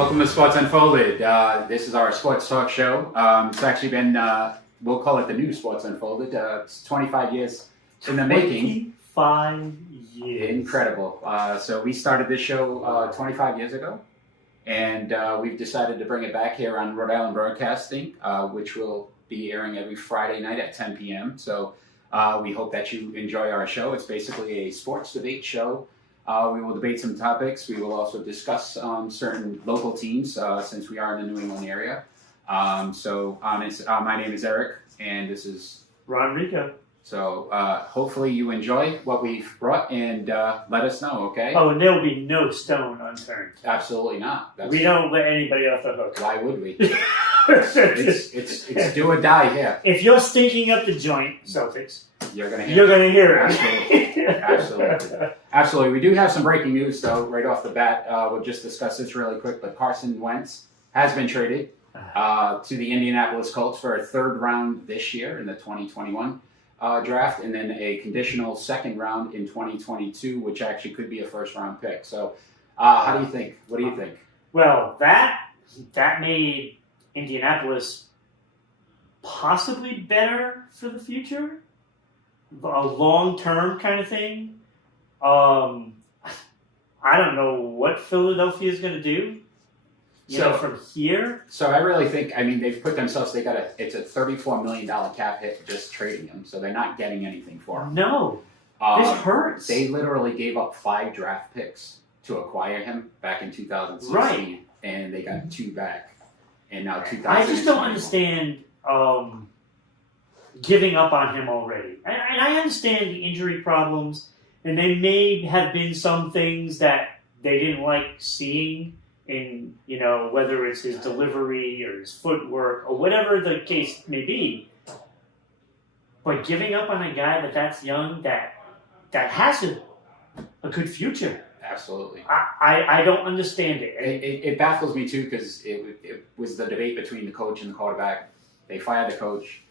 welcome to Sports Unfolded. This is our sports talk show. It's actually been, we'll call it the new Sports Unfolded. It's 25 years in the making. 25 years. Incredible. So we started this show 25 years ago, and we've decided to bring it back here on Rhode Island Broadcasting, which will be airing every Friday night at 10 p.m. So we hope that you enjoy our show. It's basically a sports debate show. We will debate some topics. We will also discuss certain local teams since we are in the New England area. My name is Eric, and this is Rodrigo. So hopefully you enjoy what we've brought, and let us know, okay? Oh, and there will be no stone unturned. Absolutely not. We don't let anybody off the hook. Why would we? it's do or die here. If you're stinking up the joint, Celtics, you're gonna hear it. Absolutely. We do have some breaking news, though, right off the bat. We'll just discuss this really quick. But Carson Wentz has been traded to the Indianapolis Colts for a third round this year in the 2021 draft, and then a conditional second round in 2022, which actually could be a first round pick. So, how do you think? What do you think? Well, that made Indianapolis possibly better for the future, a long-term kind of thing. I don't know what Philadelphia is going to do. You know, from here. So I really think, they've put themselves. It's a $34 million cap hit just trading him. So they're not getting anything for him. No, this hurts. They literally gave up 5 draft picks to acquire him back in 2016, right? And they got 2 back, and now 2000. I just don't understand giving up on him already. And I understand the injury problems, and there may have been some things that they didn't like seeing in, whether it's his delivery or his footwork or whatever the case may be. But giving up on a guy that's young, that has a good future. Absolutely. I don't understand it. It baffles me, too, because it was the debate between the coach and the quarterback. They fired the coach.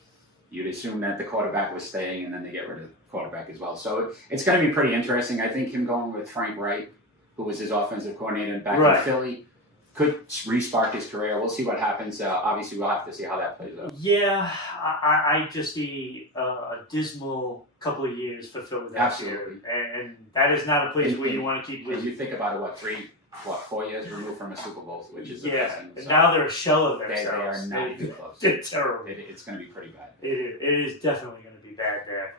You'd assume that the quarterback was staying, and then they get rid of the quarterback as well. So it's going to be pretty interesting. I think him going with Frank Reich, who was his offensive coordinator back in Philly, could re-spark his career. We'll see what happens. Obviously, we'll have to see how that plays out. Yeah, I just see a dismal couple of years for Philadelphia. Absolutely. And that is not a place where you want to keep living. You think about it, 4 years removed from a Super Bowl, which is depressing. And now they're a shell of themselves. They are not even close. It's terrible. It's going to be pretty bad. It is definitely going to be bad there.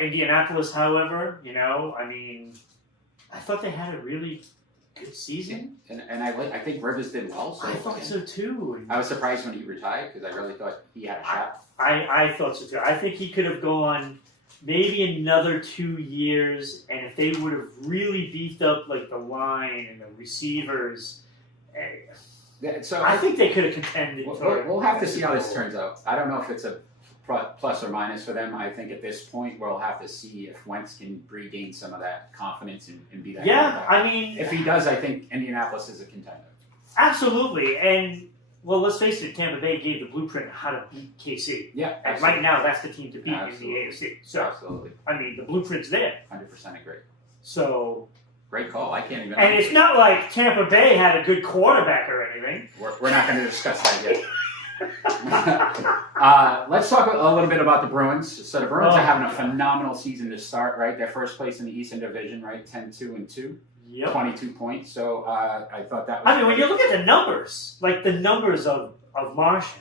Indianapolis, however, I thought they had a really good season. And I think Rivers did well. So I thought so too. I was surprised when he retired because I really thought he had a shot. I thought so too. I think he could have gone maybe another 2 years, and if they would have really beefed up like the line and the receivers, so I think they could have contended. We'll have to see how this turns out. I don't know if it's a plus or minus for them. I think at this point we'll have to see if Wentz can regain some of that confidence and be that. Yeah, if he does, I think Indianapolis is a contender. Absolutely, and well, let's face it, Tampa Bay gave the blueprint on how to beat KC. Yeah, and right now that's the team to beat in the AFC. So absolutely, the blueprint's there. 100% agree. So. Great call. I can't even. And it's not like Tampa Bay had a good quarterback or anything. We're not going to discuss that yet. Let's talk a little bit about the Bruins. So the Bruins are having a phenomenal season to start, right? They're first place in the Eastern Division, right? 10-2-2, 22 points. So I thought that was when you look at the numbers, like the numbers of Martian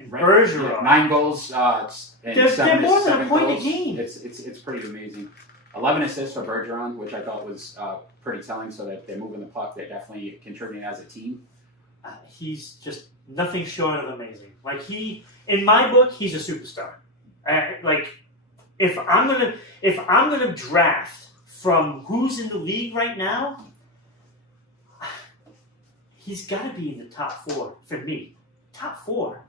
and Bergeron. Yeah, 9 goals and they're more than a point goals. A game. It's pretty amazing. 11 assists for Bergeron, which I thought was pretty telling, so that they're moving the puck. They're definitely contributing as a team. He's just nothing short of amazing. In my book, he's a superstar. If I'm gonna draft from who's in the league right now, he's got to be in the top 4 for me. Top 4.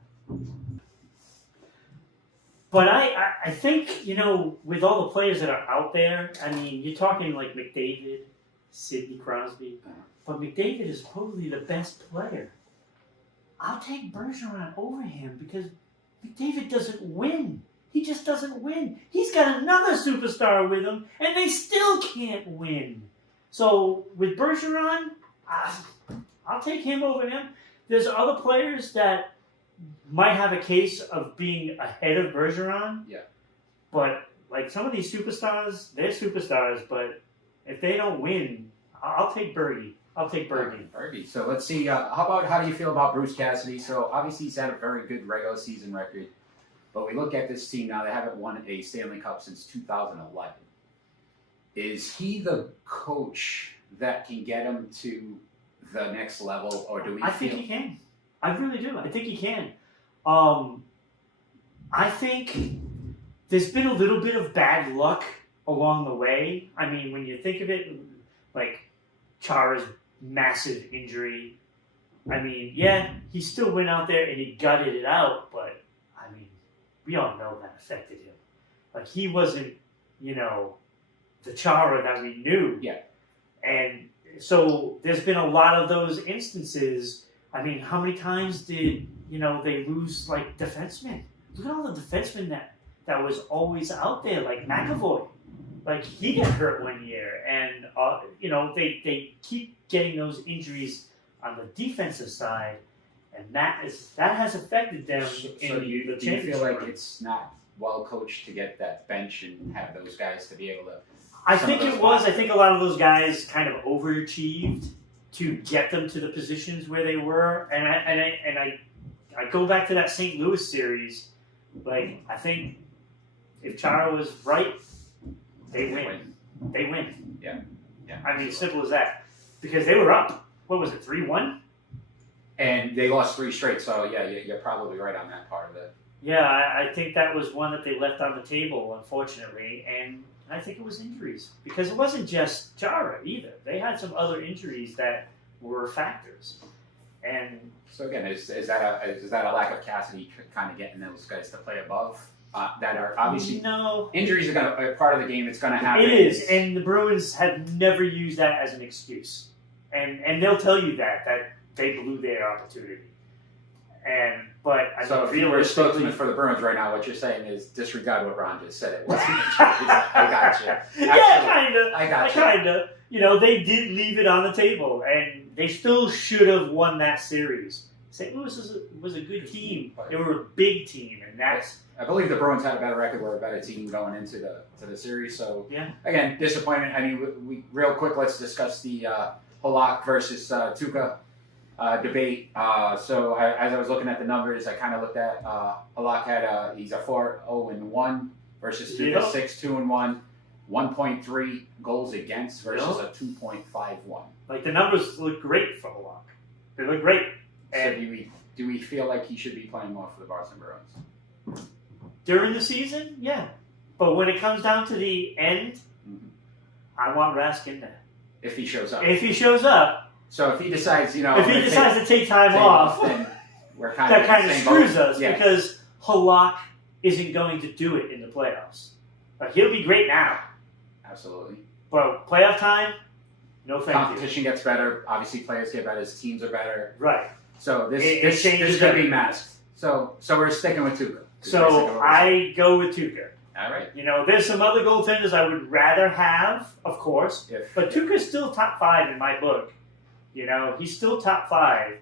But I think, with all the players that are out there, you're talking like McDavid, Sidney Crosby, but McDavid is probably the best player. I'll take Bergeron over him because McDavid doesn't win. He just doesn't win. He's got another superstar with him, and they still can't win. So with Bergeron, I'll take him over him. There's other players that might have a case of being ahead of Bergeron. Yeah. But like some of these superstars, they're superstars. But if they don't win, I'll take Bergie. I'll take Bergie. Bergie. So let's see. How do you feel about Bruce Cassidy? So obviously he's had a very good regular season record. But we look at this team now, they haven't won a Stanley Cup since 2011. Is he the coach that can get him to the next level, or do we I think he can. I really do. I think he can. I think there's been a little bit of bad luck along the way. I mean, when you think of it, like Chara's massive injury, I mean, yeah, he still went out there and he gutted it out, but I mean, we all know that affected him. Like, he wasn't, the Chara that we knew. Yeah. And so there's been a lot of those instances. I mean, how many times did, they lose, like, defensemen? Look at all the defensemen that was always out there, like McAvoy. Like, he got hurt one year. And, they keep getting those injuries on the defensive side. And that has affected them in the championship. Do you feel like it's not well coached to get that bench and have those guys to be able to... I think it was. I think a lot of those guys kind of overachieved to get them to the positions where they were. And I go back to that St. Louis series. Like, I think if Chara was right, they win. They win. Yeah. I mean, simple as that. Because they were up. What was it, 3-1? And they lost 3 straight, so yeah, you're probably right on that part of it. Yeah, I think that was one that they left on the table, unfortunately, and I think it was injuries. Because it wasn't just Chara either. They had some other injuries that were factors. And so again, is that a lack of Cassidy kind of getting those guys to play above? That are obviously injuries are part of the game. It's going to happen. It is, and the Bruins have never used that as an excuse, and they'll tell you that they blew their opportunity. But I so mean, if you were a spokesman for the Bruins right now, what you're saying is disregard what Ron just said. It wasn't. I got you. Yeah, I got you. Kind of. They did leave it on the table, and they still should have won that series. St. Louis was a good team. They were a big team, and that's. I believe the Bruins had a better record. We're a better team going into the series. So yeah. Again, disappointment. I mean, we real quick. Let's discuss the Halak versus Tuukka debate. So as I was looking at the numbers, I kind of looked at Halak he's a 4-0-1 versus Tuukka 6-2-1, 1.3 goals against versus a 2.51. Like, the numbers look great for Halak. They look great. And so do we feel like he should be playing more for the Boston Bruins? During the season, yeah. But when it comes down to the end, I want Rask in there. If he shows up. So if he decides, to take time off, then we're kind of that kind of screws us yeah. Because Halak isn't going to do it in the playoffs. Like, he'll be great now. Absolutely. But playoff time, no thank you. Competition gets better. Obviously, players get better. His teams are better. Right. So this could be masked. So we're sticking with Tuukka. So I go with Tuukka. All right. There's some other goaltenders I would rather have, of course. But Tuukka's still top 5 in my book. He's still top 5.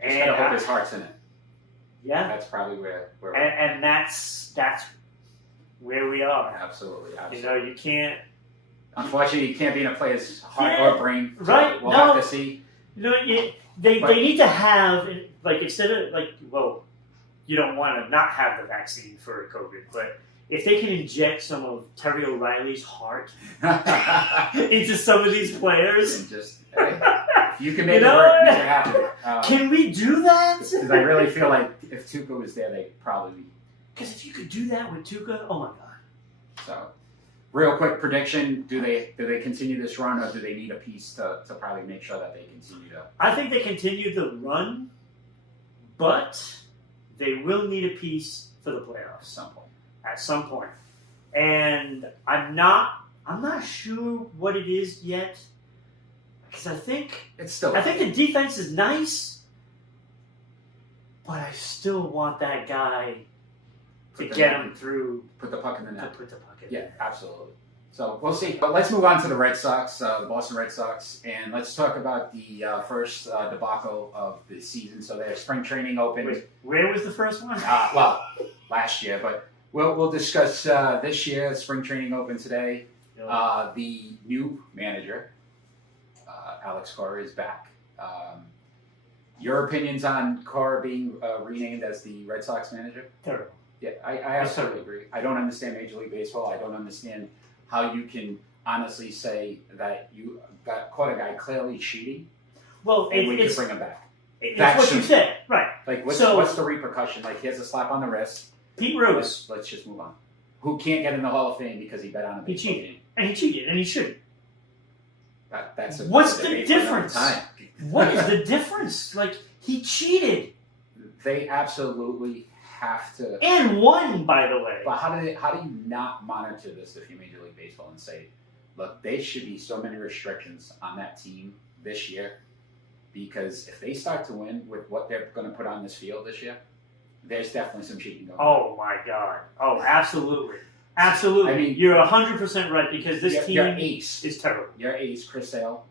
And I hope his heart's in it. Yeah. That's probably where we're and that's where we are. Absolutely. You can't. Unfortunately, you can't be in a player's heart or brain. So right. We'll have to see. They need to have, like, instead of, you don't want to not have the vaccine for COVID, but if they can inject some of Terry O'Reilly's heart into some of these players. And just, if you can make it work, make it happen. Can we do that? Because I really feel like if Tuukka was there, they'd probably be. Because if you could do that with Tuukka, oh my God. So, real quick prediction: do they continue this run, or do they need a piece to probably make sure that they continue to? I think they continue the run, but they will need a piece for the playoffs at some point. And I'm not sure what it is yet, because I think the defense is nice, but I still want that guy to get him through. Put the puck in the net. To put the puck in. Yeah, absolutely. So we'll see. But let's move on to the Red Sox, the Boston Red Sox, and let's talk about the first debacle of the season. So their spring training opened. Wait, where was the first one? Well, last year, but we'll discuss this year. Spring training opened today. The new manager, Alex Cora, is back. Your opinions on Cora being renamed as the Red Sox manager? Terrible. Yeah, I absolutely agree. I don't understand Major League Baseball. I don't understand how you can honestly say that you caught a guy clearly cheating, and we could bring him back. That's what you said, right? Like, what's the repercussion? Like, here's a slap on the wrist. Pete Rose. Let's just move on. Who can't get in the Hall of Fame because he bet on a baseball game? And he cheated, and he shouldn't. What's the difference? What is the difference? Like, he cheated. They absolutely have to. And won, by the way. But how do you not monitor this if you're Major League Baseball and say, look, there should be so many restrictions on that team this year, because if they start to win with what they're going to put on this field this year, there's definitely some cheating going on. Oh my God! Oh, absolutely, absolutely. I mean, you're 100% right, because this team is terrible. Your ace, Chris Sale,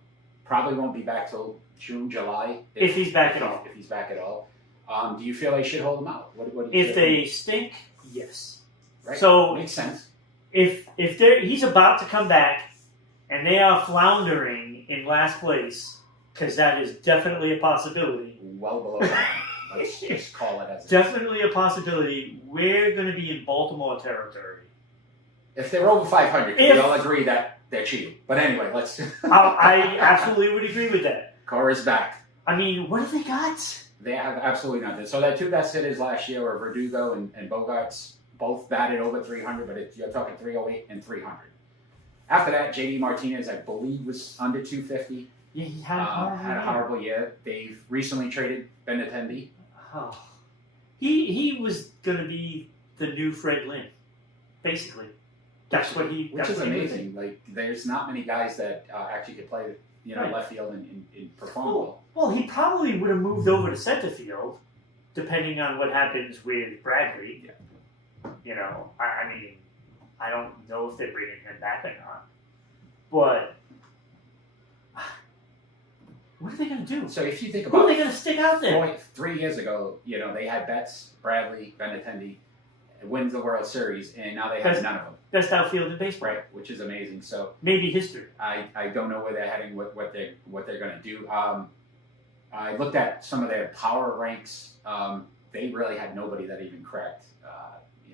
probably won't be back till June, July, if he's back at all. If he's back at all. Do you feel they should hold him out? What do you if they stink, yes. Right. So makes sense. If he's about to come back, and they are floundering in last place, because that is definitely a possibility. Well below that. Let's just call it as definitely a possibility. We're going to be in Baltimore territory. If they're over 500, we all agree that they're cheating. But anyway, let's. I absolutely would agree with that. Cora's back. I mean, what have they got? They have absolutely nothing. So their two best hitters last year were Verdugo and Bogarts. Both batted over 300, but you're talking 308 and 300. After that, JD Martinez, I believe, was under 250. Yeah, he had a horrible year. They've recently traded Benintendi. Oh. He was going to be the new Fred Lynn, basically. That's what he. Which is amazing. Like, there's not many guys that actually could play, left field and perform well. He probably would have moved over to center field, depending on what happens with Bradley. Yeah. I mean, I don't know if they're bringing him back or not, but what are they going to do? So if you think about who are they going to stick out there? 3 years ago, they had Betts, Bradley, Benintendi, wins the World Series, and now they have none of them. Best outfield in baseball, right? Which is amazing. So maybe history. I don't know where they're heading, what they're going to do. I looked at some of their power ranks. They really had nobody that even cracked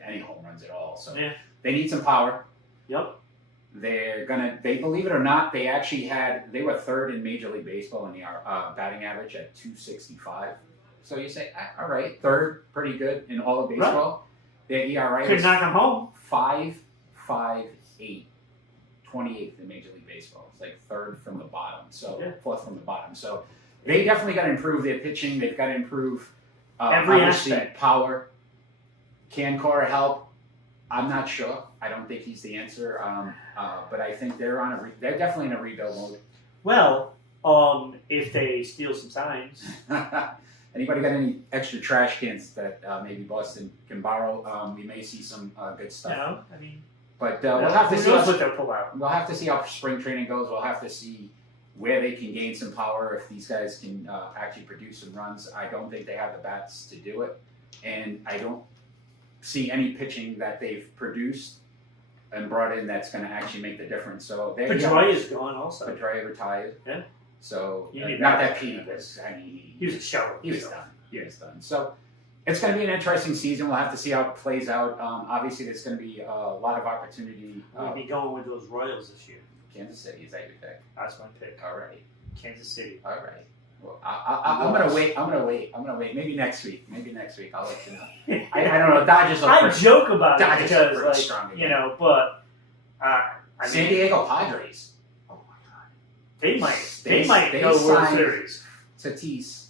any home runs at all. So they need some power. Yep. They believe it or not, they were third in Major League Baseball in the batting average at 265. So you say, all right, third, pretty good in all of baseball. Their ERA could knock them home. 5.58, 28th in Major League Baseball. It's like third from the bottom, fourth from the bottom. So they definitely got to improve their pitching. They've got to improve every aspect. Power. Can Cora help? I'm not sure. I don't think he's the answer. But I think they're definitely in a rebuild mode. Well, if they steal some signs. Anybody got any extra trash cans that maybe Boston can borrow? We may see some good stuff. No, I mean. But we'll have to see what they'll pull out. We'll have to see how spring training goes. We'll have to see where they can gain some power, if these guys can actually produce some runs. I don't think they have the bats to do it, and I don't see any pitching that they've produced and brought in that's going to actually make the difference. So Pedroia is gone also. Pedroia retired. Yeah. So not that Pete was. I mean, he was a shower. He was done. He was done. So it's going to be an interesting season. We'll have to see how it plays out. Obviously, there's going to be a lot of opportunity. We'll be going with those Royals this year. Kansas City, is that your pick? That's my pick. All right. Kansas City. All right. Well, I'm gonna wait. I'm gonna wait. Maybe next week. I'll let you know. I don't know. Dodgers. I joke about it because, strong but San Diego Padres. Oh my God. They might go World Series. Tatis,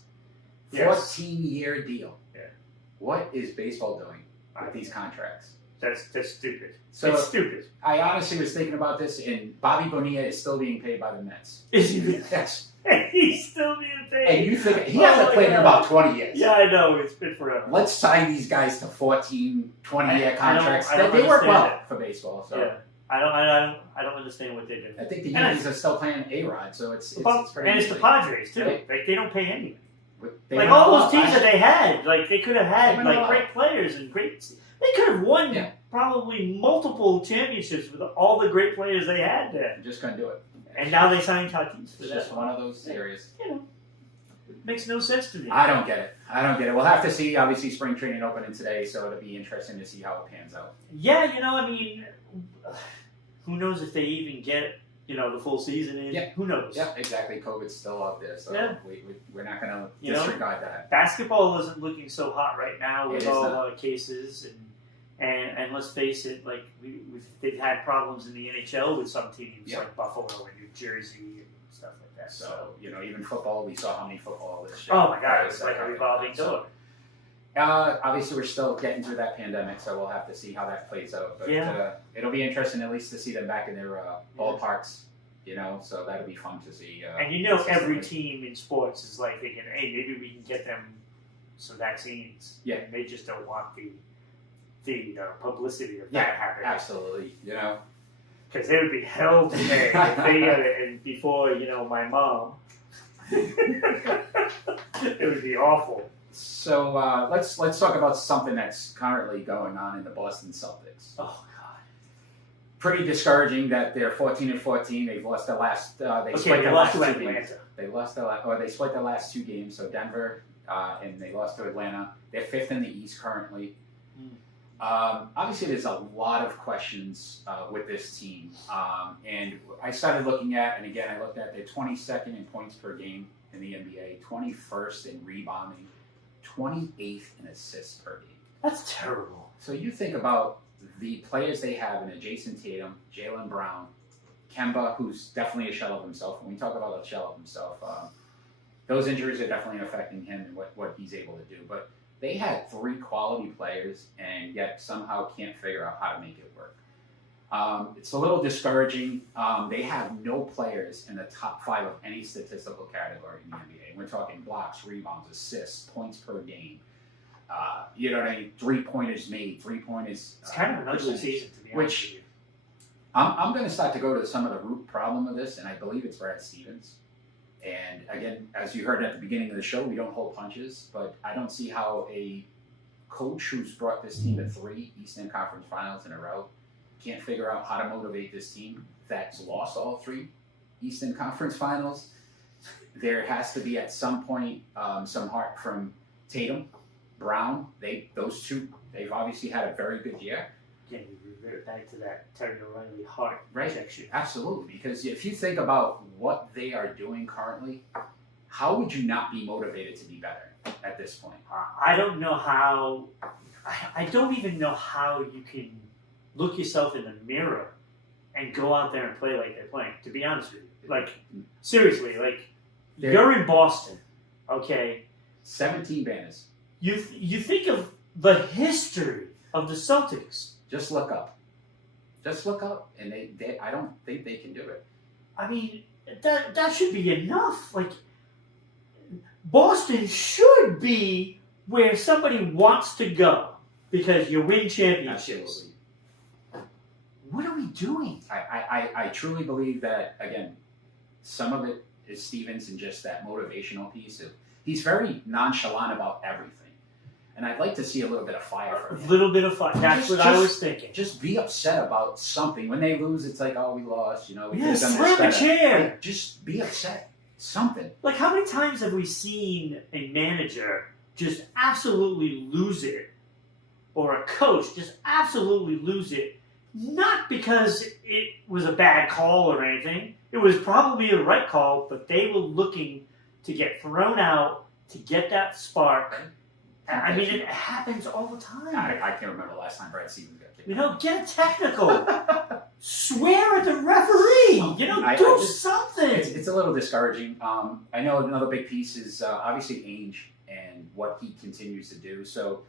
14-year deal. Yeah. What is baseball doing with these contracts? That's stupid. So it's stupid. I honestly was thinking about this, and Bobby Bonilla is still being paid by the Mets. Is he? Yes. He's still being paid. And you think he hasn't played in about 20 years. Yeah, I know. It's been forever. Let's sign these guys to 14, 20-year contracts. I don't they work well that. for baseball. So. Yeah. I don't understand what they're doing. I think the Yankees are still playing A-Rod, so it's pretty. And it's the Padres too. Right? Like they don't pay anything. They Like went all all those out teams last that they had, like they could have had They went all like out. great players and great. They could have won probably multiple championships with all the great players they had there. year. Just couldn't do it. And now they signed Tatis for It's that. just one of those areas. You know, it makes no sense to me. I don't get it. We'll have to see. Obviously, spring training opening today, so it'll be interesting to see how it pans out. Yeah, I mean, who knows if they even get the full season in? Yeah. Who knows? Yeah, exactly. COVID's still out there, so we're not going to disregard that. Basketball isn't looking so hot right now with It is all not. the cases and let's face it, like they've had problems in the NHL with some teams like Buffalo and New Jersey and stuff like that. So even football, we saw how many football this year. Oh my God, it's like a revolving door. Obviously, we're still getting through that pandemic, so we'll have to see how that plays out. But it'll be interesting at least to see them back in their ballparks. So that'll be fun to see. And every team in sports is like thinking, hey, maybe we can get them some vaccines. Yeah, and they just don't want the publicity of that happening. Absolutely. Because they would be hell to pay if they got it, and before my mom, it would be awful. So let's talk about something that's currently going on in the Boston Celtics. Oh God! Pretty discouraging that they're 14-14. They've lost their last. They lost to two Atlanta. games. They lost they split their last two games. So Denver and they lost to Atlanta. They're fifth in the East currently. Obviously, there's a lot of questions with this team, and I started looking at, and again, I looked at they're 22nd in points per game in the NBA, 21st in rebounding, 28th in assists per game. That's terrible. So you think about the players they have in Jason Tatum, Jaylen Brown, Kemba, who's definitely a shell of himself. When we talk about a shell of himself, those injuries are definitely affecting him and what he's able to do. But they had three quality players and yet somehow can't figure out how to make it work. It's a little discouraging. They have no players in the top 5 of any statistical category in the NBA. We're talking blocks, rebounds, assists, points per game. You know what I mean? 3-pointers made, 3-pointers. It's kind of an ugly season, to be honest with you. I'm going to start to go to some of the root problem of this, and I believe it's Brad Stevens. And again, as you heard at the beginning of the show, we don't hold punches, but I don't see how a coach who's brought this team to 3 Eastern Conference Finals in a row can't figure out how to motivate this team that's lost all 3 Eastern Conference Finals. There has to be at some point some heart from Tatum, Brown. Those two, they've obviously had a very good year. Again, you revert back to that Terry O'Reilly heart rejection. Absolutely, because if you think about what they are doing currently, how would you not be motivated to be better at this point? I don't know how. I don't even know how you can look yourself in the mirror and go out there and play like they're playing. To be honest with you, like seriously, you're in Boston, okay? 17 banners. You think of the history of the Celtics. Just look up. Just look up, and I don't think they can do it. I mean, that should be enough. Like, Boston should be where somebody wants to go because you win championships. Absolutely. What are we doing? I truly believe that, again, some of it is Stevens and just that motivational piece. He's very nonchalant about everything. And I'd like to see a little bit of fire from him. A little bit of fire. That's what I was thinking. Just be upset about something. When they lose, it's like, oh, we lost. We could have done this slam better. a chair. Like, just be upset. Something. Like, how many times have we seen a manager just absolutely lose it, or a coach just absolutely lose it, not because it was a bad call or anything. It was probably the right call, but they were looking to get thrown out to get that spark. I mean, it happens all the time. I can't remember the last time Brad Stevens got kicked. Get a technical. Swear at the referee. Do something. It's a little discouraging. I know another big piece is obviously Ainge and what he continues to do. So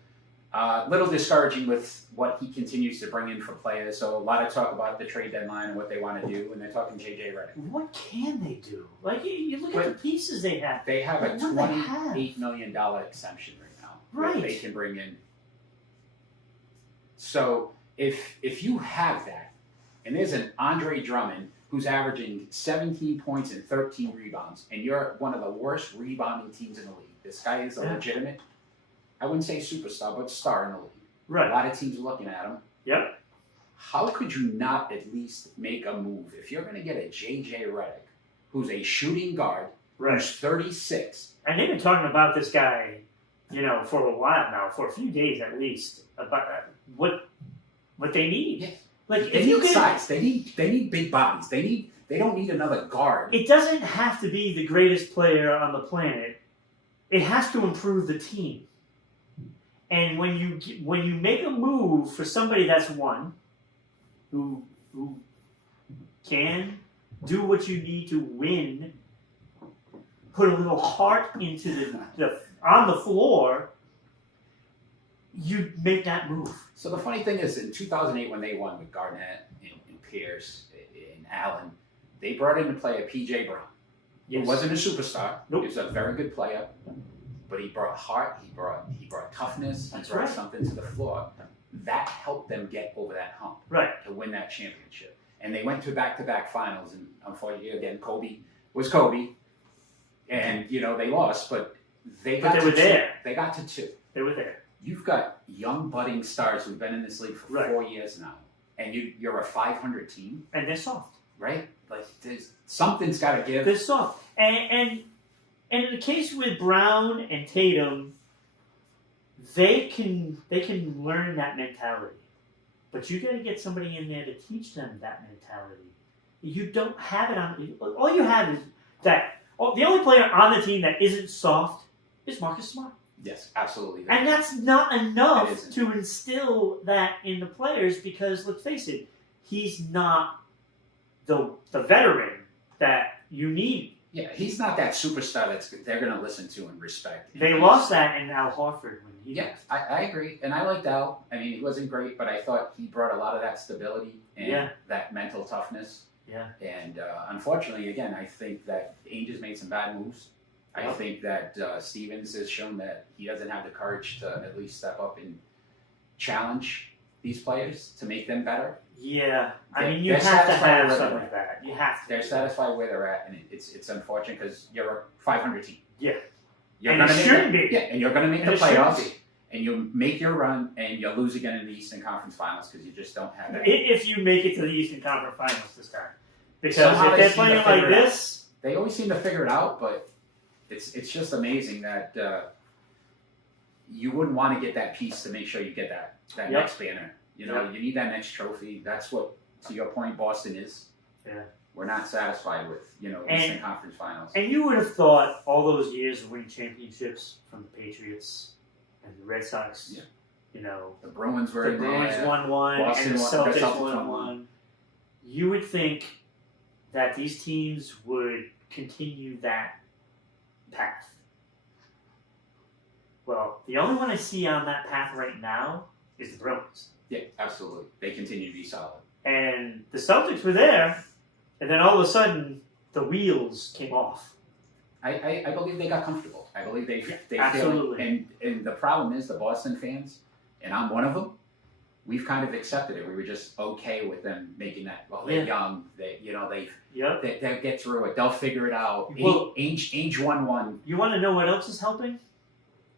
a little discouraging with what he continues to bring in for players. So a lot of talk about the trade deadline and what they want to do, and they're talking J.J. Redick. What can they do? Like, you look at the pieces they have. They have a $28 million exemption right now. Right. They can bring in. So if you have that, and there's an Andre Drummond who's averaging 17 points and 13 rebounds, and you're one of the worst rebounding teams in the league. This guy is a legitimate, I wouldn't say superstar, but star in the league. Right. A lot of teams are looking at him. Yep. How could you not at least make a move if you're going to get a J.J. Redick, who's a shooting guard, who's 36? And they've been talking about this guy, for a while now, for a few days at least, about what they need. Yeah. Like They need size. They need big bodies. They don't need another guard. It doesn't have to be the greatest player on the planet. It has to improve the team. And when you make a move for somebody that's who can do what you need to win, put a little heart into the on the floor, you make that move. So the funny thing is, in 2008 when they won with Garnett and Pierce and Allen, they brought in to play a P.J. Brown. Yes. He wasn't a superstar. Nope. He was a very good player, but he brought heart. He brought toughness. He brought something to the floor that helped them get over that hump, right, to win that championship. And they went to back-to-back finals, and unfortunately, again, Kobe was Kobe, and they lost, but they were there. They got to 2. They were there. You've got young budding stars who've been in this league for 4 years now, and you're a 500 team, and they're soft, right? Like something's got to give. They're soft, and in the case with Brown and Tatum, they can learn that mentality, but you got to get somebody in there to teach them that mentality. You don't have it on. All you have is that. The only player on the team that isn't soft is Marcus Smart. Yes, absolutely. And that's not enough to instill that in the players because, let's face it, he's not the veteran that you need. Yeah, he's not that superstar they're going to listen to and respect. They lost that in Al Horford when he left. I agree. And I liked Al. I mean, he wasn't great, but I thought he brought a lot of that stability and that mental toughness. Yeah. And unfortunately, again, I think that Ainge has made some bad moves. I think that Stevens has shown that he doesn't have the courage to at least step up and challenge these players to make them better. Yeah, I mean, you have to have something like that. You have to. They're satisfied where they're at, and it's unfortunate because you're a 500 team. Yeah. And it shouldn't be. Yeah, and you're going to make the playoffs, and you make your run, and you lose again in the Eastern Conference Finals because you just don't have that. If you make it to the Eastern Conference Finals this time. Because if they're playing like this... They always seem to figure it out, but it's just amazing that you wouldn't want to get that piece to make sure you get that next banner. You need that next trophy. That's what, to your point, Boston is. Yeah. We're not satisfied with, Eastern Conference Finals. And you would have thought all those years of winning championships from the Patriots and the Red Sox, the Bruins were in there. The Bruins won one, Boston and the Celtics won one. You would think that these teams would continue that path. Well, the only one I see on that path right now is the Bruins. Yeah, absolutely. They continue to be solid. And the Celtics were there, and then all of a sudden, the wheels came off. I believe they got comfortable. I believe they absolutely. Feel like, and the problem is the Boston fans, and I'm one of them. We've kind of accepted it. We were just okay with them making that. Well, they're young. They'll get through it. They'll figure it out. Well, Ainge won one. You want to know what else is helping?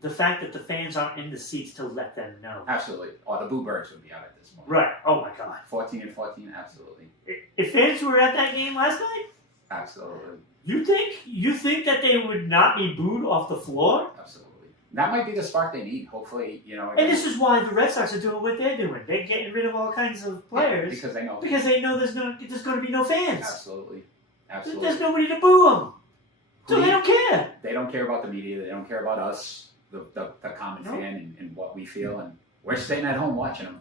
The fact that the fans aren't in the seats to let them know. Absolutely. Or the Boo Birds would be out at this point. Right. Oh my God. 14-14. Absolutely. If fans were at that game last night, absolutely. You think that they would not be booed off the floor? Absolutely. That might be the spark they need. Hopefully, And this is why the Red Sox are doing what they're doing. They're getting rid of all kinds of players because they know there's going to be no fans. Absolutely. There's nobody to boo them, so they don't care. They don't care about the media. They don't care about us, the common fan, and what we feel. And we're sitting at home watching them,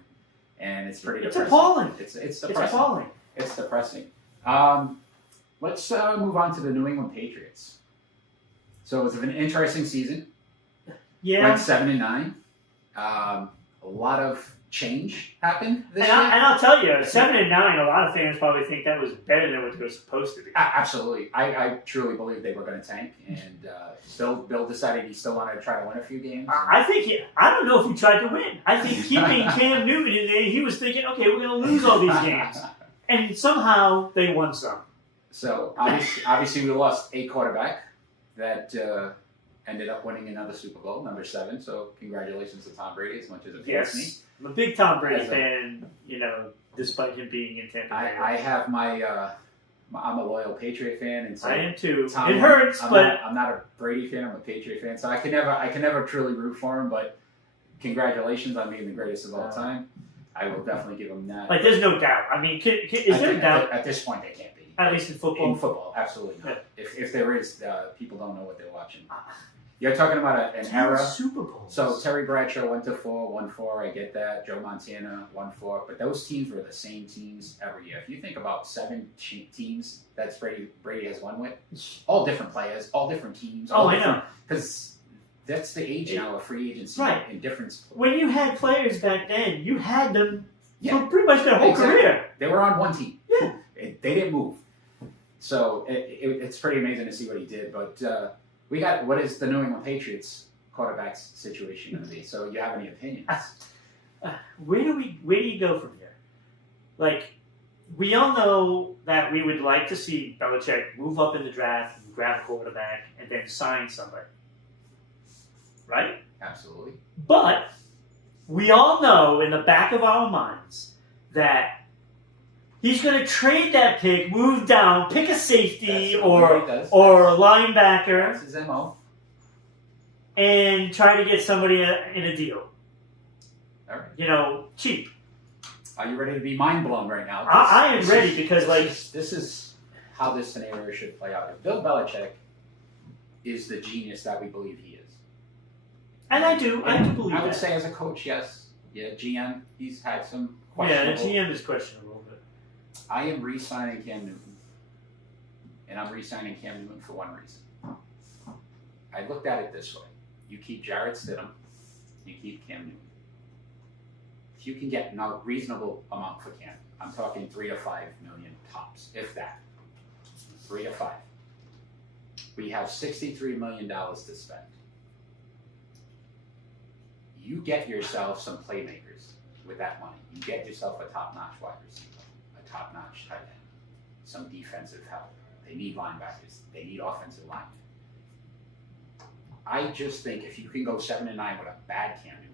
and it's pretty. It's depressing. Appalling. It's depressing. It's appalling. It's depressing. Let's move on to the New England Patriots. So it was an interesting season. Yeah. Went 7-9. A lot of change happened this year. And I'll tell you, 7-9. A lot of fans probably think that was better than what they were supposed to be. Absolutely. I truly believe they were going to tank, and Bill decided he still wanted to try to win a few games. I don't know if he tried to win. I think keeping Cam Newton in there, he was thinking, okay, we're going to lose all these games. and somehow they won some. So obviously we lost a quarterback that ended up winning another Super Bowl, number 7. So congratulations to Tom Brady, as much as it pains me. I'm a big Tom Brady fan, despite him being in Tampa Bay. I have I'm a loyal Patriot fan, and so I am too. Tom, it hurts, but I'm not a Brady fan. I'm a Patriot fan, so I can never truly root for him. But congratulations on being the greatest of all time. I will definitely give him that. Like, there's no doubt. I mean, is there a doubt? At this point, they can't be. At least in football. In football, absolutely not. Yeah. If there is, people don't know what they're watching. You're talking about an era. Super Bowls. So Terry Bradshaw went to 4, won 4. I get that. Joe Montana won 4. But those teams were the same teams every year. If you think about 7 teams that Brady has won with, all different players, all different teams. I know. Because that's the age now of free agency. Right. In difference. When you had players back then, you had them for pretty much their whole career. They were on one team. Yeah. They didn't move. So it's pretty amazing to see what he did. But we got, what is the New England Patriots quarterback's situation going to be? So you have any opinions? Where do you go from here? Like, we all know that we would like to see Belichick move up in the draft and grab a quarterback and then sign somebody. Right? Absolutely. But we all know in the back of our minds that he's going to trade that pick, move down, pick a safety or a linebacker. That's his MO. And try to get somebody in a deal. All right. Cheap. Are you ready to be mind blown right now? I am ready because, this is how this scenario should play out. If Bill Belichick is the genius that we believe he is. And I do believe that. I would say as a coach, yes. Yeah, GM, he's had some questionable. questionable. Yeah, the GM is questionable. But I am re-signing Cam Newton. And I'm re-signing Cam Newton for one reason. I looked at it this way. You keep Jarrett Stidham, you keep Cam Newton. If you can get a reasonable amount for Cam, I'm talking $3 to $5 million tops, if that. 3 to 5. We have $63 million to spend. You get yourself some playmakers with that money. You get yourself a top-notch wide receiver, a top-notch tight end, some defensive help. They need linebackers. They need offensive linemen. I just think if you can go 7-9 with a bad Cam Newton,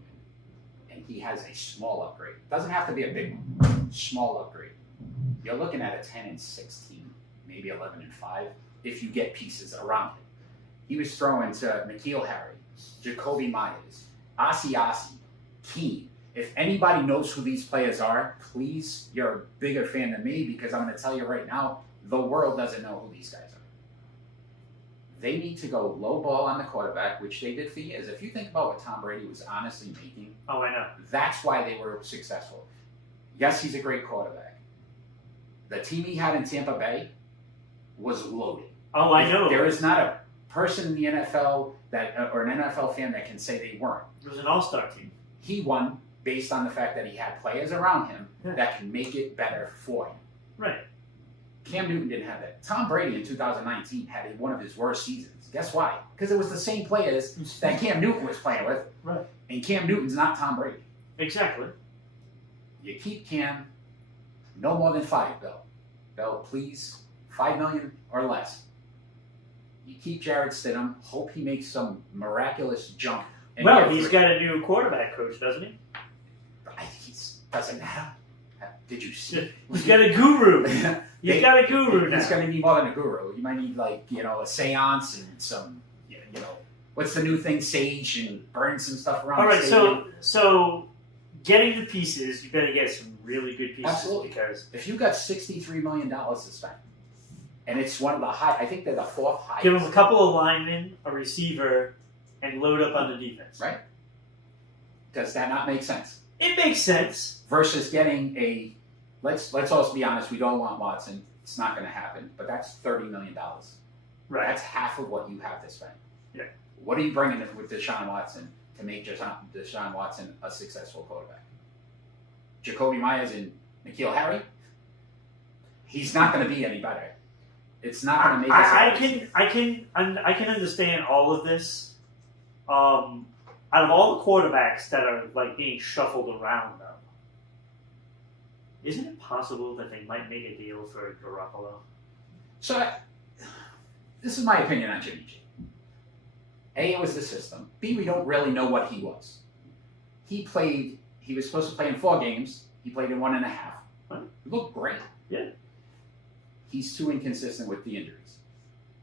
and he has a small upgrade, doesn't have to be a big one, small upgrade. You're looking at a 10-16, maybe 11-5, if you get pieces around him. He was throwing to N'Keal Harry, Jacoby Myers, Asiasi, Keen. If anybody knows who these players are, please, you're a bigger fan than me, because I'm going to tell you right now, the world doesn't know who these guys are. They need to go low ball on the quarterback, which they did for years. If you think about what Tom Brady was honestly making, I know. That's why they were successful. Yes, he's a great quarterback. The team he had in Tampa Bay was loaded. I know. There is not a person in the NFL or an NFL fan that can say they weren't. It was an all-star team. He won based on the fact that he had players around him that can make it better for him. Right. Cam Newton didn't have that. Tom Brady in 2019 had one of his worst seasons. Guess why? Because it was the same players that Cam Newton was playing with. Right. And Cam Newton's not Tom Brady. Exactly. You keep Cam no more than 5, Bill. Bill, please, $5 million or less. You keep Jarrett Stidham. Hope he makes some miraculous jump. Well, he's got a new quarterback coach, doesn't he? He doesn't matter. Did you see? He's got a guru. He's got a guru now. He's going to need more than a guru. You might need, a seance and some, what's the new thing? Sage, and burn some stuff around. All right, so getting the pieces, you better get some really good pieces. Absolutely. Because if you got $63 million to spend, and it's one of the high, I think they're the 4th highest. Give him a couple of linemen, a receiver, and load up on the defense. Right. Does that not make sense? It makes sense. Versus getting let's also be honest, we don't want Watson. It's not going to happen. But that's $30 million. Right. That's half of what you have to spend. Yeah. What are you bringing with Deshaun Watson to make Deshaun Watson a successful quarterback? Jacoby Myers and N'Keal Harry? He's not going to be any better. It's not going to make us. I can understand all of this. Out of all the quarterbacks that are being shuffled around, though, Isn't it possible that they might make a deal for Garoppolo? So, this is my opinion on Jimmy G. A, it was the system. B, we don't really know what he was. He was supposed to play in 4 games. He played in 1.5. Huh? He looked great. Yeah. He's too inconsistent with the injuries.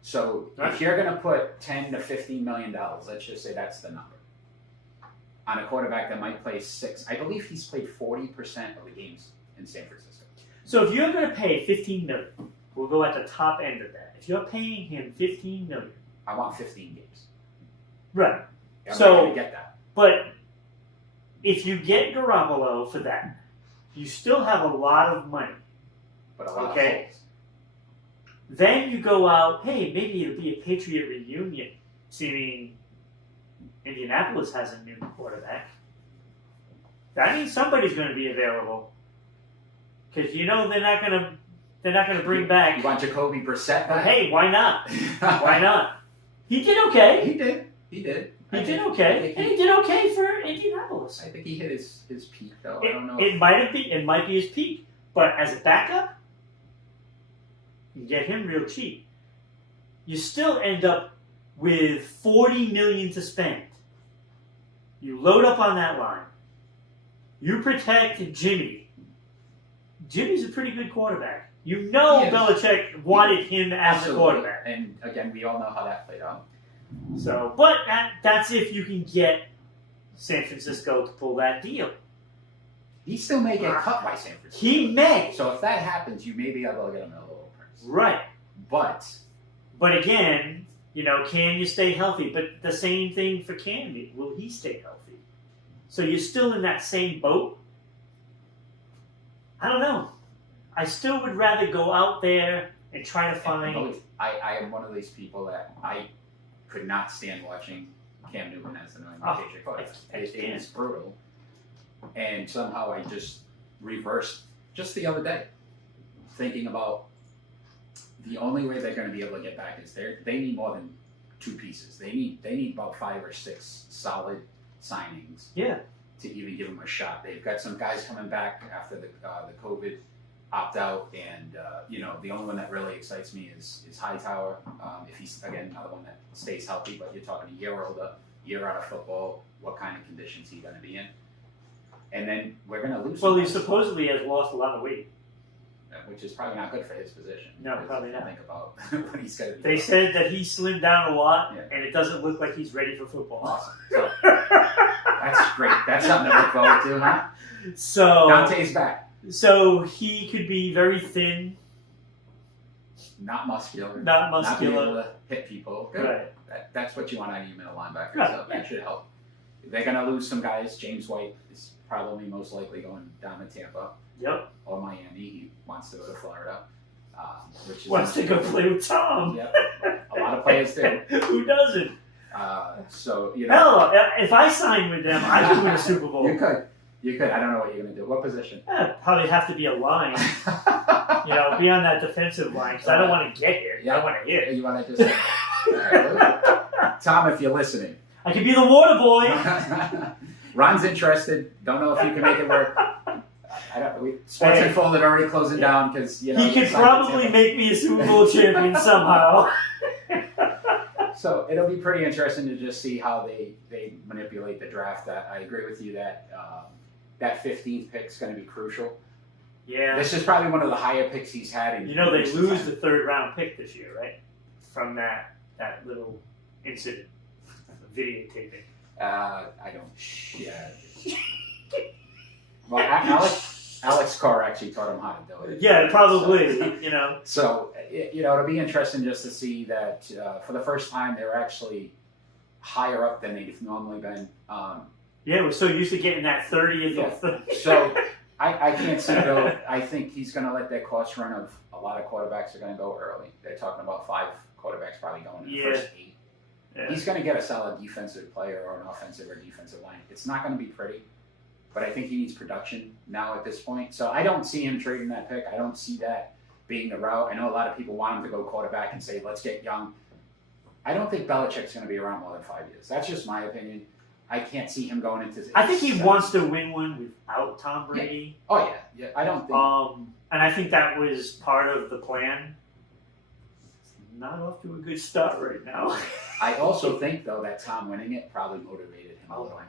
So Right. if you're going to put $10 to $15 million, let's just say that's the number, on a quarterback that might play 6, I believe he's played 40% of the games in San Francisco. So if you're going to pay $15 million, we'll go at the top end of that. If you're paying him $15 million, I want 15 games. right? I'm So- not going to get that. But if you get Garoppolo for that, you still have a lot of money. But a lot Okay. of holes. Then you go out, hey, maybe it'll be a Patriot reunion, seeming Indianapolis has a new quarterback. That means somebody's going to be available, because they're not going to bring back. You want Jacoby Brissett But back? hey, why not? Why not? He did okay. He did. He did. He I did think- okay, I think and he- he did okay for Indianapolis. I think he hit his peak, though. I don't know. It might be his peak, but as a backup, you get him real cheap. You still end up with $40 million to spend. You load up on that line. You protect Jimmy. Jimmy's a pretty good quarterback. You know He is. Belichick wanted him as a Absolutely. quarterback. And again, we all know how that played out. So, but that's if you can get San Francisco to pull that deal. He still may get cut by San Francisco. He may. So if that happens, you may be able to get him at a lower price. Right. But But again, can you stay healthy? But the same thing for Cam. Will he stay healthy? So you're still in that same boat? I don't know. I still would rather go out there and try to find... I am one of these people that I could not stand watching Cam Newton as the New England Patriot quarterback. It is brutal. And somehow I just reversed just the other day, thinking about the only way they're going to be able to get back is they need more than 2 pieces. They need about 5 or 6 solid signings. Yeah. To even give them a shot. They've got some guys coming back after the COVID opt out, and the only one that really excites me is Hightower. If he's again another one that stays healthy, but you're talking a year older, year out of football, what kind of conditions he's going to be in, and then we're going to lose. Well, he some guys, supposedly has lost a lot of weight. which is probably not good for his position. No, because probably if you not. Think about what he's going to be. They doing. said that he slimmed down a lot, Yeah. and it doesn't look like he's ready for football. Awesome. So that's great. That's something to look forward to, huh? So Dante's back. So he could be very thin, Not muscular. not Not be able muscular. to hit people. Good. Right. That's what you want out of your middle linebacker. Right, So that should help. They're going to lose some guys. James White is probably most likely going down to Tampa Yep. or Miami. He wants to go to Florida. Which is Wants to go play with Tom. Yep. A lot of players do. Who doesn't? So, Hell, if I sign with them, I could win a Super Bowl. You could. You could. I don't know what you're going to do. What position? I'd probably have to be a line. Be on that defensive line because I don't want to get here. Yeah. I want to hit. You want to just... All right, Tom, if you're listening. I could be the water boy. Ron's interested. Don't know if you can make it work. Sports and Folded already closing down because He could probably make me a Super Bowl champion somehow. So it'll be pretty interesting to just see how they manipulate the draft. I agree with you that that 15th pick is going to be crucial. Yeah. This is probably one of the higher picks he's had. In They recent lose time. the 3rd round pick this year, right? From that little incident, videotaping. I don't. Yeah. Well, Alex Carr actually taught him how to do it. Yeah, probably. So, it'll be interesting just to see that for the first time they're actually higher up than they've normally been. Yeah, we're so used to getting that 30th. Yeah. So I can't see though. I think he's going to let that cost run of a lot of quarterbacks are going to go early. They're talking about 5 quarterbacks probably going in the first 8. Yeah. He's going to get a solid defensive player or an offensive or defensive line. It's not going to be pretty, but I think he needs production now at this point. So I don't see him trading that pick. I don't see that being the route. I know a lot of people want him to go quarterback and say, let's get young. I don't think Belichick's going to be around more than 5 years. That's just my opinion. I can't see him going into. I think he wants to win one without Tom Brady. Yeah. Oh yeah. I don't think. And I think that was part of the plan. It's not off to a good start right now. I also think though that Tom winning it probably motivated him a little.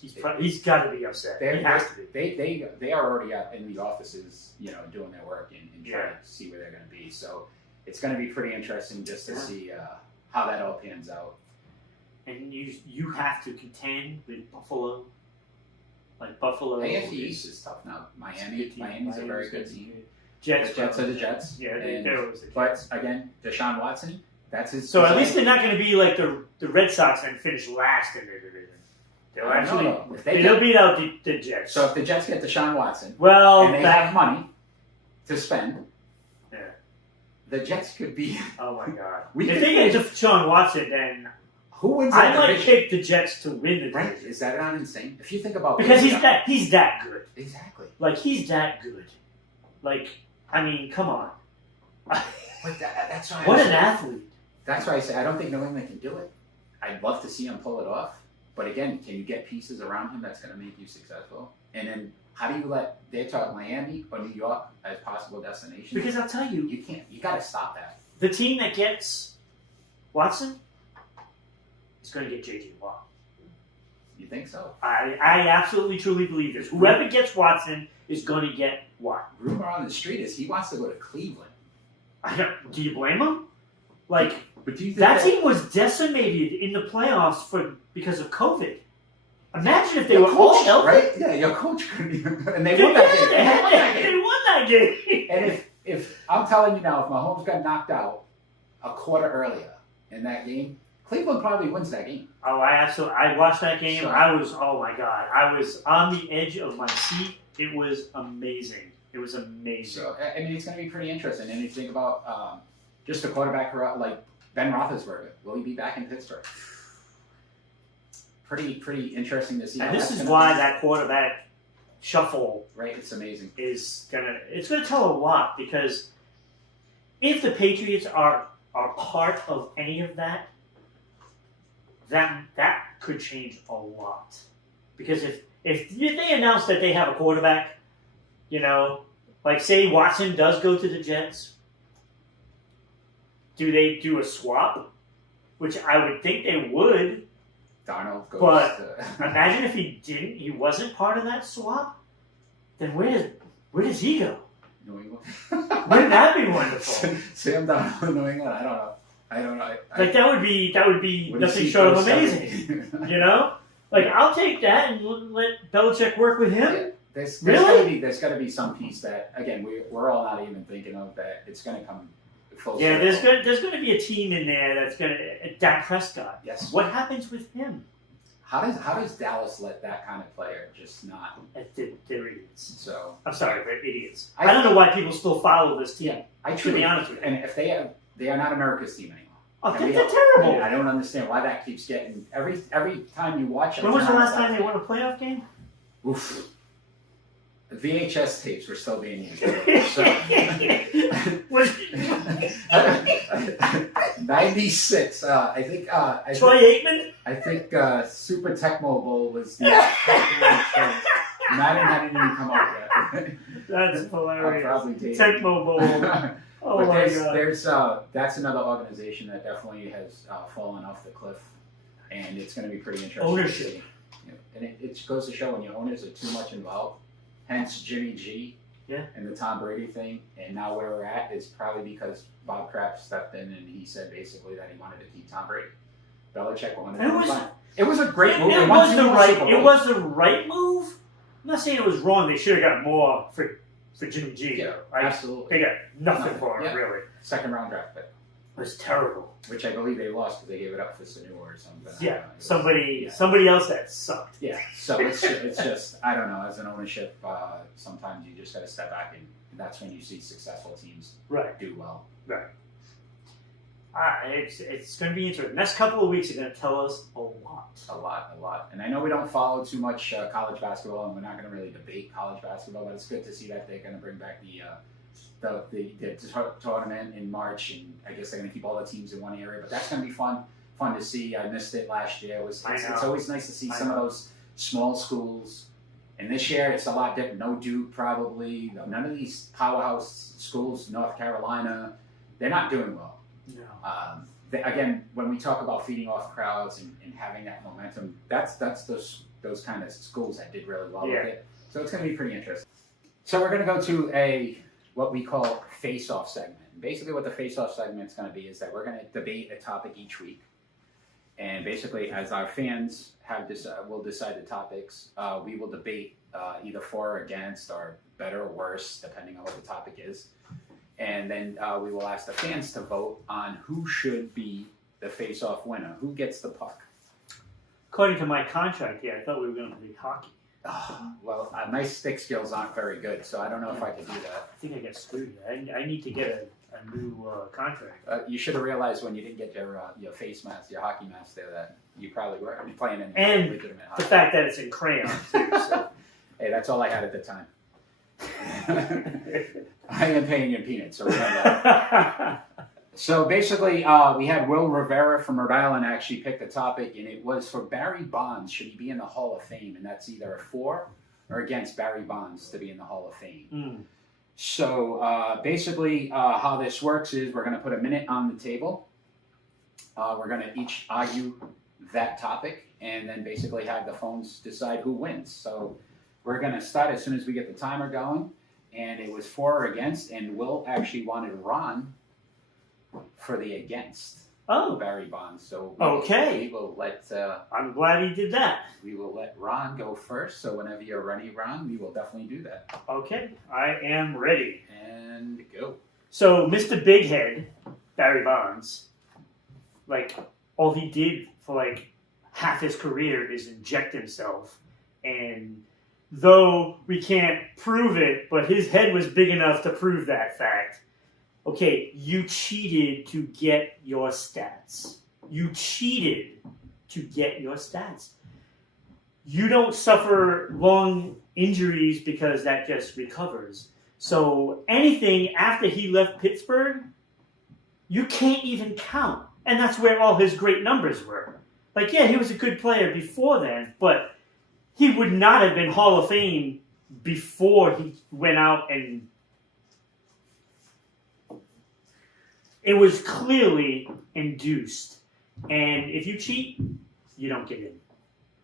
He's got to be upset. He has to be. They are already out in the offices, doing their work and trying to see where they're going to be. So it's going to be pretty interesting just to see how that all pans out. And you have to contend with Buffalo. Like Buffalo. AFC East is tough now. Miami's a very good team. Jets. The Jets are the Jets. Yeah, they're always the Jets. But again, Deshaun Watson, that's his. So at least they're not going to be like the Red Sox and finish last in their division. They'll actually they'll beat out the Jets. So if the Jets get Deshaun Watson, and they have money to spend, the Jets could be. Oh my God! If they get Deshaun Watson, then who wins? I might pick the Jets to win the division. Right? Is that not insane? If you think about because he's that good. Exactly. Like he's that good. Like I mean, come on. That's why. What an athlete! That's why I say I don't think New England can do it. I'd love to see him pull it off. But again, can you get pieces around him that's going to make you successful? And then how do you they talk Miami or New York as possible destinations? Because I'll tell you, you can't. You got to stop that. The team that gets Watson is going to get JJ Watt. You think so? I absolutely truly believe this. Whoever gets Watson is going to get Watt. Rumor on the street is he wants to go to Cleveland. Do you blame him? Like. But do you think that team was decimated in the playoffs because of COVID. Imagine if they were all healthy. Right? Yeah, your coach couldn't even. And they won that game. They won that game. And if I'm telling you now, if Mahomes got knocked out a quarter earlier in that game, Cleveland probably wins that game. Oh, I watched that game. So, oh my God. I was on the edge of my seat. It was amazing. So, I mean, it's going to be pretty interesting. And if you think about just a quarterback like Ben Roethlisberger, will he be back in Pittsburgh? Pretty interesting to see. And this is why that quarterback shuffle, right? It's amazing. It's gonna tell a lot because if the Patriots are part of any of that could change a lot. Because if they announce that they have a quarterback, like say Watson does go to the Jets. Do they do a swap? Which I would think they would. Darnold goes but imagine if he didn't, he wasn't part of that swap. Then where does he go? New England. Wouldn't that be wonderful? Sam Darnold, New England. I don't know. Like that would be nothing short of amazing. Like I'll take that and let Belichick work with him. Yeah. There's got to be some piece that again we're all not even thinking of that it's going to come. Yeah, there's going to be a team in there that's going to Dak Prescott. Yes. What happens with him? How does Dallas let that kind of player just not? They're idiots. So I'm sorry, they're idiots. I don't know why people still follow this team. Yeah, I to be honest with you. And if they are not America's team anymore. Oh, they're terrible. I don't understand why that keeps getting every time you watch it. When was the last time they won a playoff game? Oof. VHS tapes were still being used. So, 96. I think. Troy Aikman. I think Super Tecmo Bowl was the. Madden hadn't even come out yet. That's hilarious. Tecmo Bowl. Oh my God. There's that's another organization that definitely has fallen off the cliff, and it's going to be pretty interesting. Ownership. And it goes to show when your owners are too much involved. Hence Jimmy G and the Tom Brady thing. And now where we're at is probably because Bob Kraft stepped in and he said basically that he wanted to keep Tom Brady. Belichick wanted to It was a great move. It was the right move. I'm not saying it was wrong. They should have got more for Jimmy G. Yeah, absolutely. They got nothing for him, really. Second round draft pick. It was terrible. Which I believe they lost because they gave it up for Sanu or something. Yeah, somebody else that sucked. Yeah, so it's just, I don't know, as an ownership, sometimes you just got to step back and that's when you see successful teams do well. Right. It's going to be interesting. Next couple of weeks are going to tell us a lot. A lot. And I know we don't follow too much college basketball and we're not going to really debate college basketball, but it's good to see that they're going to bring back the tournament in March, and I guess they're going to keep all the teams in one area. But that's going to be fun fun to see. I missed it last year. It's always nice to see some of those small schools. And this year, it's a lot different. No Duke, probably. None of these powerhouse schools, North Carolina, they're not doing well. No. Again, when we talk about feeding off crowds and having that momentum, that's those kind of schools that did really well with it. So it's going to be pretty interesting. So we're going to go to what we call face-off segment. Basically, what the face-off segment is going to be is that we're going to debate a topic each week. And basically, as our fans will decide the topics, we will debate either for or against, or better or worse, depending on what the topic is. And then we will ask the fans to vote on who should be the face-off winner, who gets the puck. According to my contract here, I thought we were going to play hockey. Well, my stick skills aren't very good, so I don't know if I could do that. I think I got screwed. I need to get a new contract. You should have realized when you didn't get your face mask, your hockey mask there, that you probably were playing in and legitimate hockey. The fact that it's in crayon, too. So. Hey, that's all I had at the time. I am paying you in peanuts, so remember that. So basically, we had Will Rivera from Rhode Island actually pick the topic, and it was for Barry Bonds. Should he be in the Hall of Fame? And that's either for or against Barry Bonds to be in the Hall of Fame. So basically, how this works is we're going to put a minute on the table. We're going to each argue that topic, and then basically have the phones decide who wins. So we're going to start as soon as we get the timer going. And it was for or against, and Will actually wanted Ron for the against Barry Bonds. So we will let. I'm glad he did that. We will let Ron go first. So whenever you're ready, Ron, we will definitely do that. Okay, I am ready. And go. So Mr. Big Head, Barry Bonds, all he did for half his career is inject himself, and though we can't prove it, but his head was big enough to prove that fact. Okay, you cheated to get your stats. You cheated to get your stats. You don't suffer long injuries because that just recovers. So anything after he left Pittsburgh, you can't even count. And that's where all his great numbers were. He was a good player before then, but he would not have been Hall of Fame before he went out and... It was clearly induced. And if you cheat, you don't get in.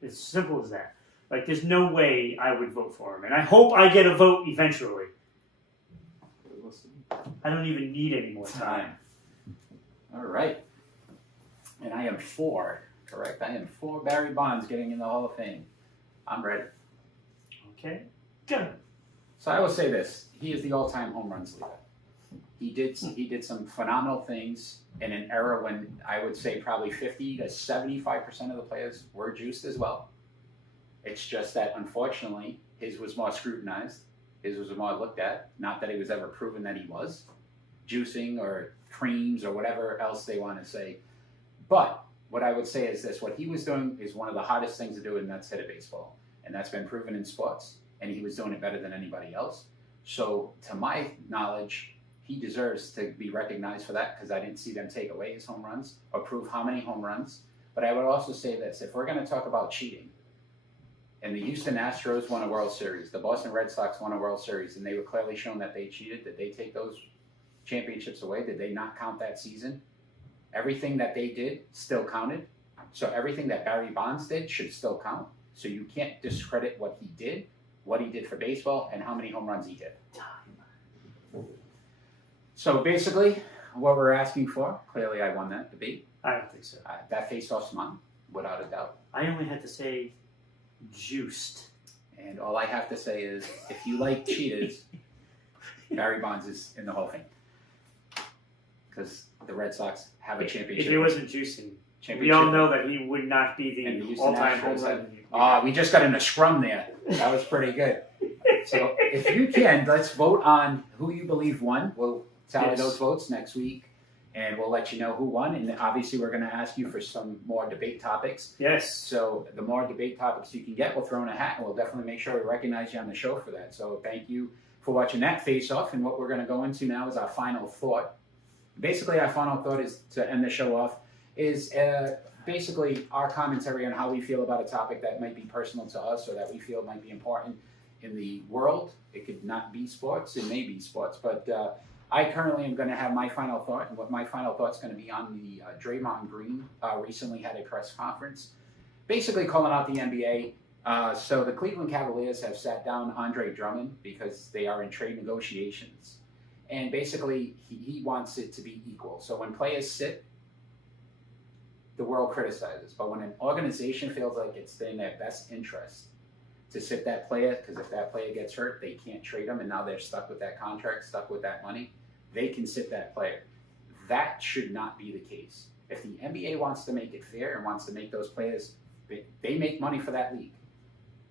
It's simple as that. There's no way I would vote for him. And I hope I get a vote eventually. We'll see. I don't even need any more time. All right. And I am for, correct? I am for Barry Bonds getting in the Hall of Fame. I'm ready. Okay, good. So I will say this: he is the all-time home runs leader. He did some phenomenal things in an era when I would say probably 50 to 75% of the players were juiced as well. It's just that unfortunately his was more scrutinized, his was more looked at. Not that he was ever proven that he was juicing or creams or whatever else they want to say, but what I would say is this: what he was doing is one of the hardest things to do in that set of baseball. And that's been proven in sports. And he was doing it better than anybody else. So to my knowledge, he deserves to be recognized for that, because I didn't see them take away his home runs or prove how many home runs. But I would also say this: if we're going to talk about cheating, and the Houston Astros won a World Series, the Boston Red Sox won a World Series, and they were clearly shown that they cheated, did they take those championships away? Did they not count that season? Everything that they did still counted. So everything that Barry Bonds did should still count. So you can't discredit what he did for baseball, and how many home runs he hit. So basically, what we're asking for, clearly I won that debate. I don't think so. That face-off's mine, without a doubt. I only had to say juiced. And all I have to say is, if you like cheaters, Barry Bonds is in the Hall of Fame. Because the Red Sox have a championship. If he wasn't juicing, we all know that he would not be the all-time home run. We just got in a scrum there. That was pretty good. So if you can, let's vote on who you believe won. We'll tally those votes next week, and we'll let you know who won. And obviously, we're going to ask you for some more debate topics. Yes. So the more debate topics you can get, we'll throw in a hat, and we'll definitely make sure we recognize you on the show for that. So thank you for watching that face-off. And what we're going to go into now is our final thought. Basically, our final thought is to end the show off is basically our commentary on how we feel about a topic that might be personal to us or that we feel might be important in the world. It could not be sports, it may be sports, but I currently am going to have my final thought, and what my final thought is going to be on the Draymond Green recently had a press conference, basically calling out the NBA. So the Cleveland Cavaliers have sat down Andre Drummond because they are in trade negotiations. And basically, he wants it to be equal. So when players sit, the world criticizes. But when an organization feels like it's in their best interest to sit that player, because if that player gets hurt, they can't trade them, and now they're stuck with that contract, stuck with that money, they can sit that player. That should not be the case. If the NBA wants to make it fair and wants to make those players, they make money for that league.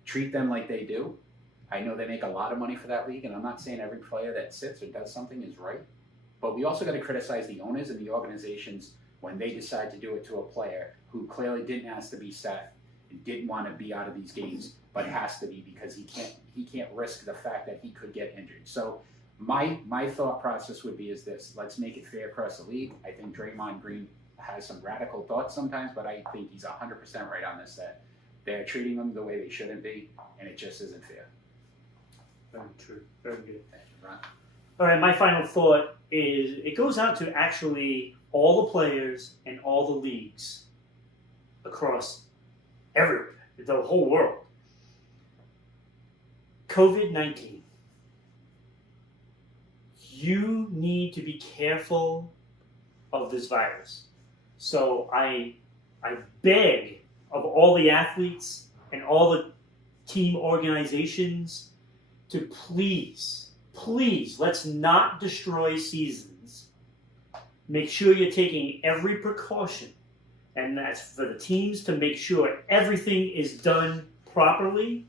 Treat them like they do. I know they make a lot of money for that league, and I'm not saying every player that sits or does something is right, but we also got to criticize the owners and the organizations when they decide to do it to a player who clearly didn't ask to be sat and didn't want to be out of these games, but has to be because he can't risk the fact that he could get injured. So my thought process would be is this: let's make it fair across the league. I think Draymond Green has some radical thoughts sometimes, but I think he's 100% right on this, that they're treating them the way they shouldn't be, and it just isn't fair. Very true. Very good. Thank you, Ron. All right, my final thought is it goes out to actually all the players and all the leagues across everywhere, the whole world. COVID-19. You need to be careful of this virus. So I beg of all the athletes and all the team organizations to please, let's not destroy seasons. Make sure you're taking every precaution, and that's for the teams to make sure everything is done properly,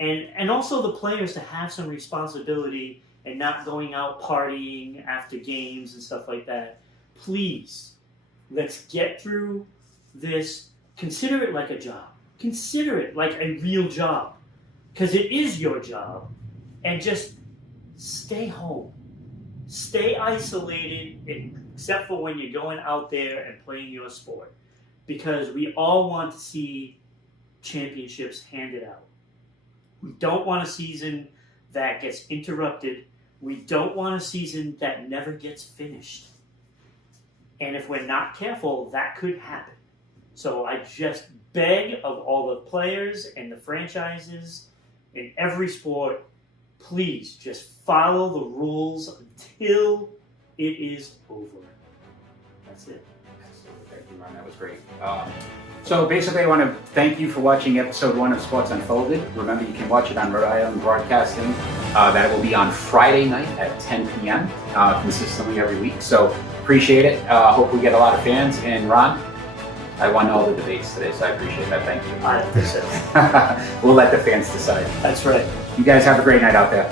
and also the players to have some responsibility and not going out partying after games and stuff like that. Please, let's get through this. Consider it like a job. Consider it like a real job, because it is your job. And just stay home. Stay isolated, except for when you're going out there and playing your sport. Because we all want to see championships handed out. We don't want a season that gets interrupted. We don't want a season that never gets finished. And if we're not careful, that could happen. So I just beg of all the players and the franchises in every sport, please just follow the rules until it is over. That's it. Thank you, Ron. That was great. So basically, I want to thank you for watching episode 1 of Sports Unfolded. Remember, you can watch it on Rhode Island Broadcasting. That will be on Friday night at 10 p.m. Consistently every week. So appreciate it. Hope we get a lot of fans. And Ron, I won all the debates today, so I appreciate that. Thank you. I think so. We'll let the fans decide. That's right. You guys have a great night out there.